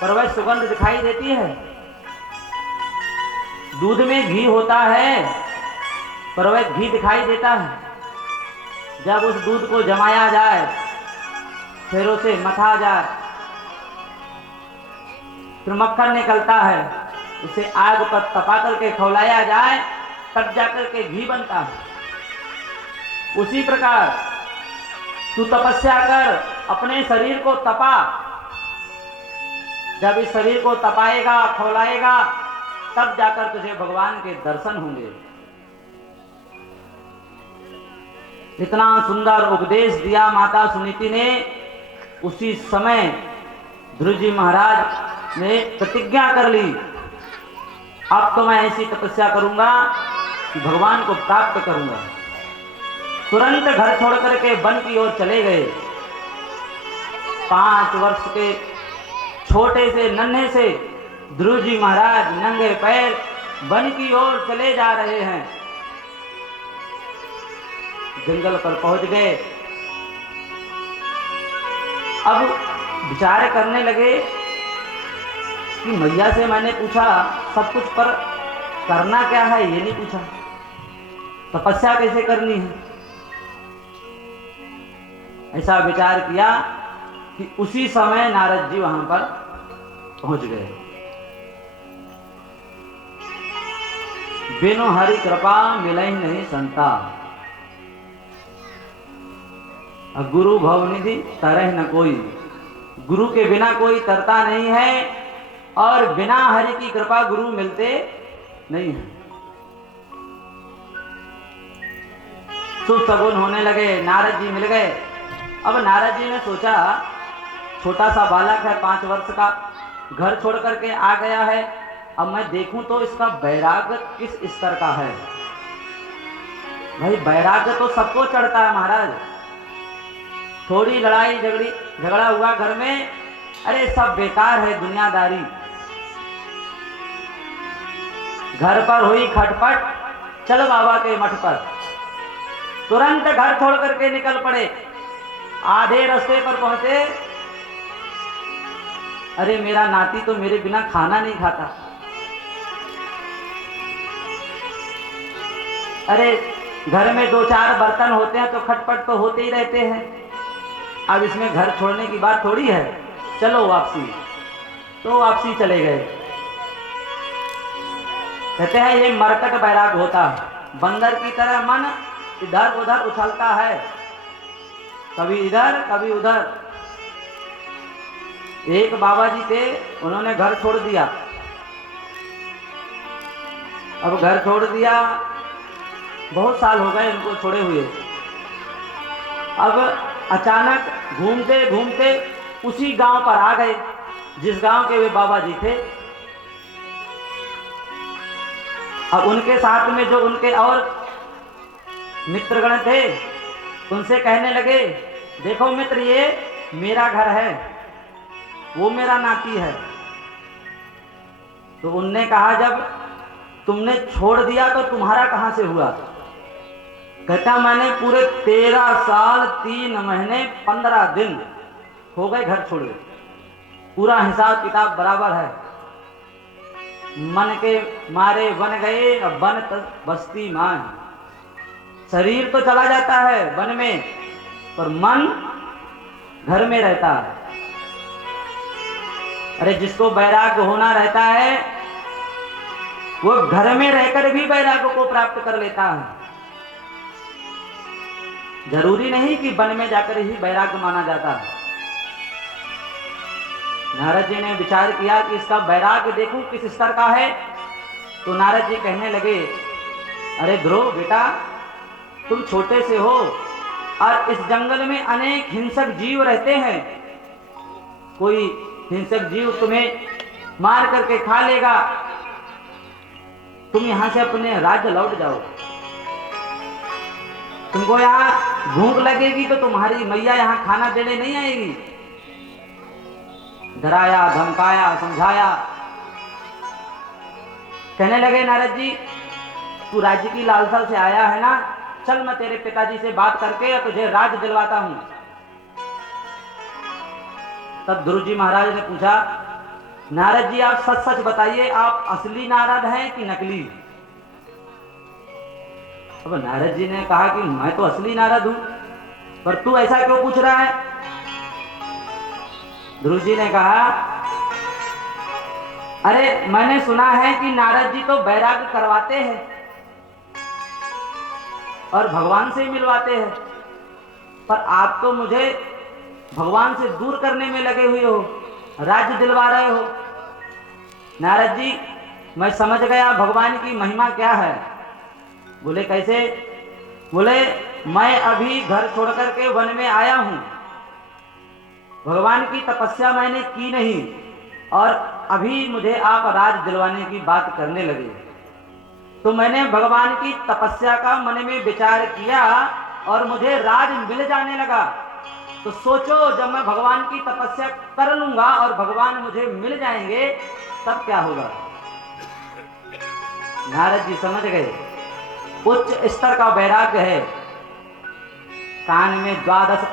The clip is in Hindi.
पर वह सुगंध दिखाई देती है। दूध में घी होता है पर वह घी दिखाई देता है। जब उस दूध को जमाया जाए, फिर उसे मथा जाए, फिर मक्खन निकलता है, उसे आग पर तपा करके खौलाया जाए, तब जाकर के घी बनता है। उसी प्रकार तू तपस्या कर, अपने शरीर को तपा। जब इस शरीर को तपाएगा, खौलाएगा, तब जाकर तुझे भगवान के दर्शन होंगे। इतना सुंदर उपदेश दिया माता सुनीति ने। उसी समय ध्रुव जी महाराज ने प्रतिज्ञा कर ली, अब तो मैं ऐसी तपस्या करूंगा कि भगवान को प्राप्त करूंगा। तुरंत घर छोड़ करके वन की ओर चले गए। 5 वर्ष के छोटे से नन्हे से ध्रुव जी महाराज नंगे पैर वन की ओर चले जा रहे हैं। जंगल पर पहुंच गए। अब विचार करने लगे कि मैया से मैंने पूछा सब कुछ, पर करना क्या है ये नहीं पूछा, तपस्या कैसे करनी है। ऐसा विचार किया कि उसी समय नारद जी वहां पर पहुंच गए। बिनु हरि कृपा मिलहि नहीं संता, गुरु भवनिधि तरह न कोई। गुरु के बिना कोई तरता नहीं है और बिना हरि की कृपा गुरु मिलते नहीं है। शुभ सगुन होने लगे, नारद जी मिल गए। अब नारद जी ने सोचा, छोटा सा बालक है 5 वर्ष का, घर छोड़ करके आ गया है, अब मैं देखूं तो इसका वैराग्य किस स्तर का है। भाई वैराग्य तो सबको चढ़ता है महाराज। थोड़ी लड़ाई झगड़ा हुआ घर में, अरे सब बेकार है दुनियादारी। घर पर हुई खटपट, चल बाबा के मठ पर। तुरंत घर छोड़ करके निकल पड़े। आधे रास्ते पर पहुंचे, अरे मेरा नाती तो मेरे बिना खाना नहीं खाता। अरे घर में 2-4 बर्तन होते हैं तो खटपट तो होते ही रहते हैं, अब इसमें घर छोड़ने की बात थोड़ी है, चलो वापसी। तो वापसी चले गए। कहते हैं ये मरकट बैराग होता, बंदर की तरह मन इधर उधर उछलता है, कभी इधर कभी उधर। एक बाबा जी थे, उन्होंने घर छोड़ दिया। अब घर छोड़ दिया, बहुत साल हो गए उनको छोड़े हुए। अब अचानक घूमते घूमते उसी गांव पर आ गए जिस गांव के वे बाबा जी थे। अब उनके साथ में जो उनके और मित्रगण थे, उनसे कहने लगे, देखो मित्र, ये मेरा घर है, वो मेरा नाती है। तो उनने कहा, जब तुमने छोड़ दिया तो तुम्हारा कहां से हुआ। कहता, मैंने पूरे 13 साल 3 महीने 15 दिन हो गए घर छोड़े। पूरा हिसाब किताब बराबर है। मन के मारे बन गए, अब बन बस्ती मान। शरीर तो चला जाता है वन में, पर मन घर में रहता है। अरे जिसको वैराग्य होना रहता है, वो घर में रहकर भी वैराग्य को प्राप्त कर लेता है। जरूरी नहीं कि वन में जाकर ही वैराग्य माना जाता है। नारद जी ने विचार किया कि इसका वैराग्य देखूं किस स्तर का है। तो नारद जी कहने लगे, अरे ध्रुव बेटा, तुम छोटे से हो और इस जंगल में अनेक हिंसक जीव रहते हैं। कोई हिंसक जीव तुम्हें मार करके खा लेगा, तुम यहां से अपने राज्य लौट जाओ। तुमको यहाँ भूख लगेगी तो तुम्हारी मैया यहाँ खाना देने नहीं आएगी। डराया, धमकाया, समझाया। कहने लगे, नारद जी, तू राज्य की लालसा से आया है ना, चल मैं तेरे पिताजी से बात करके तुझे राज्य दिलवाता हूं। तब ध्रुव जी महाराज ने पूछा, नारद जी आप सच सच बताइए, आप असली नारद हैं कि नकली? अब नारद जी ने कहा कि मैं तो असली नारद हूं, पर तू ऐसा क्यों पूछ रहा है? ध्रुव जी ने कहा, अरे मैंने सुना है कि नारद जी तो बैराग करवाते हैं और भगवान से ही मिलवाते हैं, पर आप तो मुझे भगवान से दूर करने में लगे हुए हो, राज्य दिलवा रहे हो। नारद जी मैं समझ गया भगवान की महिमा क्या है। बोले कैसे? बोले मैं अभी घर छोड़कर के वन में आया हूं, भगवान की तपस्या मैंने की नहीं और अभी मुझे आप राज दिलवाने की बात करने लगे। तो मैंने भगवान की तपस्या का मन में विचार किया और मुझे राज मिल जाने लगा। तो सोचो जब मैं भगवान की तपस्या कर लूंगा और भगवान मुझे मिल जाएंगे तब क्या होगा। नारद जी समझ गए उच्च स्तर का वैराग्य है। कान में द्वादश